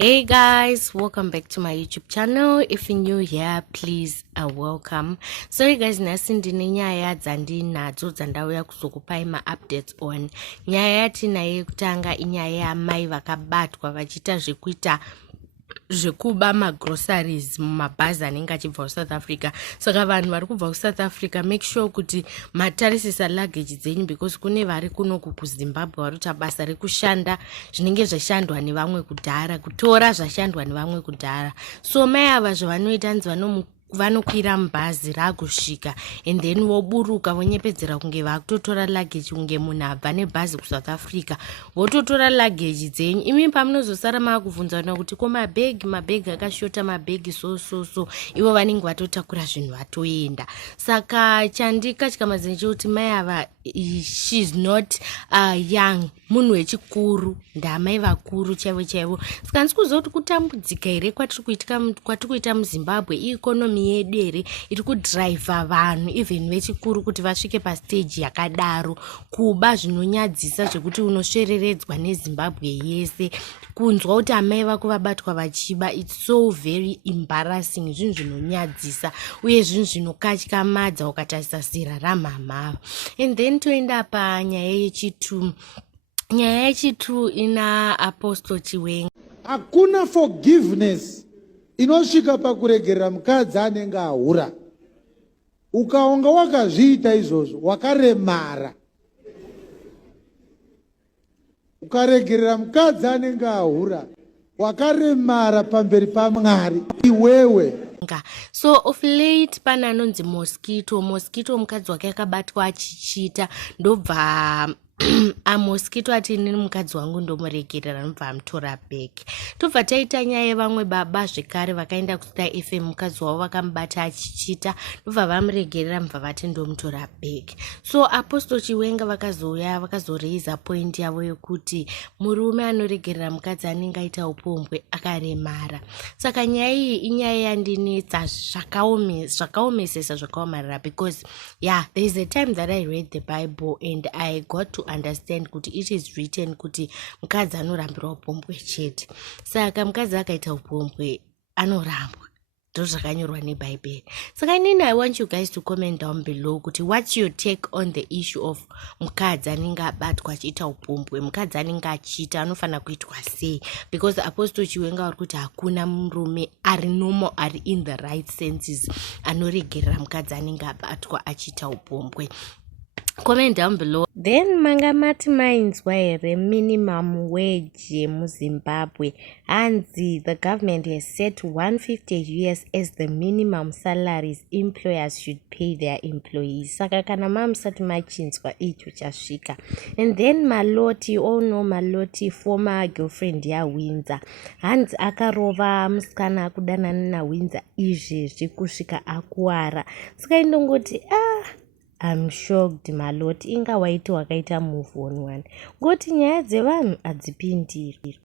Hey guys, welcome back to my YouTube channel. If you're new here, please welcome. Sorry guys, nhasi ndine nyaya dzandinadzo dzandauya kuzokupai ma-updates on. Nyaya yatinayo yekutanga inyaya yamai vakabatwa vachiita zvekuba magroceries mumabhazi anenge achibva kuSouth Africa. Saka vanhu vari kubva kuSouth Africa, make sure kuti matarisisa luggage dzenyu because kune vari kunoku kuZimbabwe varikuita basa rekushanda zvinenge zvashandwa nevamwe kudhara, kutora zvashandwa nevamwe kudhara. So mai ava zvavanoita hanzi vanokwira mubhazi ragusvika and then voburuka vonyepedzera kunge vakutotora luggage kunge munhu abva nebhazi kuSouth Africa vototora luggage dzenyu. Imi pamunozosara maakubvunzana kuti ko mabhegi akashota mabhegi so ivo vanenge vatotakura zvinhu vatoenda. Saka chandikatya mazeni chekuti mai ava she's not young, munhu wechikuru, ndamai vakuru chaivo. Saka handisi kuziva kuti kutambudzika here kwatiri kuita muZimbabwe, ikonomi yedu here iri kudhiraivha vanhu even vechikuru kuti vasvike pastage yakadaro, kuba zvinonyadzisa zvekuti unosvereredzwa neZimbabwe yese, kunzwa kuti amai vako vabatwa vachiba. It's so very embarrassing, zvinhu zvinonyadzisa uye zvinhu zvinokatyamadza ukatarisa zera ramamava. And then toenda panyaya yechitu. Nyaya yechitu ina Apostle Chiwenga. Hakuna forgiveness inosvika pakuregerera mukadzi anenge ahura. Ukaonga wakazviita izvozvo wakaremara. Ukaregerera mukadzi anenge ahura wakaremara pamberi paMwari iwewe. So of late pana anonzi Mosquito mukadzi wake akabatwa achichita, ndobva Mosquito ati nini mukadzi wangu ndomuregerera ndobva amutora bheki. Tobva taita nyaya yevamwe baba zvekare vakaenda kuStar FM, mukadzi wavo vakamubata achichita, ndobva vamuregerera mubva vati ndomutora bheki. So Apostle Chiwenga vakazouya vakazoreisa point yavo yokuti murume anoregerera mukadzi anenge aita upombwe akaremara. Saka nyaya iyi inyaya yandinetsa zvakaomesesa zvakaomarara because there is a time that I read the Bible and I got to understand kuti it is written kuti mukadzi anorambira upombwe chete. Saka mukadzi akaita upombwe anorambwa, ndozvakanyorwa neBhayibheri. Saka I want you guys to comment down below kuti what's your take on the issue of mukadzi anenge abatwa achiita upombwe, mukadzi anenge achiita anofanira kuitwa sei? Because Apostle Chiwenga vari kuti hakuna murume ari normal, ari in the right senses anoregerera mukadzi anenge abatwa achiita upombwe. Comment down below. Then manga mati mainzwa here minimum wage muZimbabwe. Hanzi the government has set 150 US as the minimum salaries employers should pay their employees. Saka kana mamusati machinzwa icho chasvika. And then Maloti, all know Maloti, former girlfriend yaWindsor. Hanzi akarova musikana akudanana naWindsor izvezvi kusvika akuwara. Saka indongoti I'm shocked Maloti, inga waiti wakaita move on one. Ngoti nyaya dzevanhu hadzipindiri.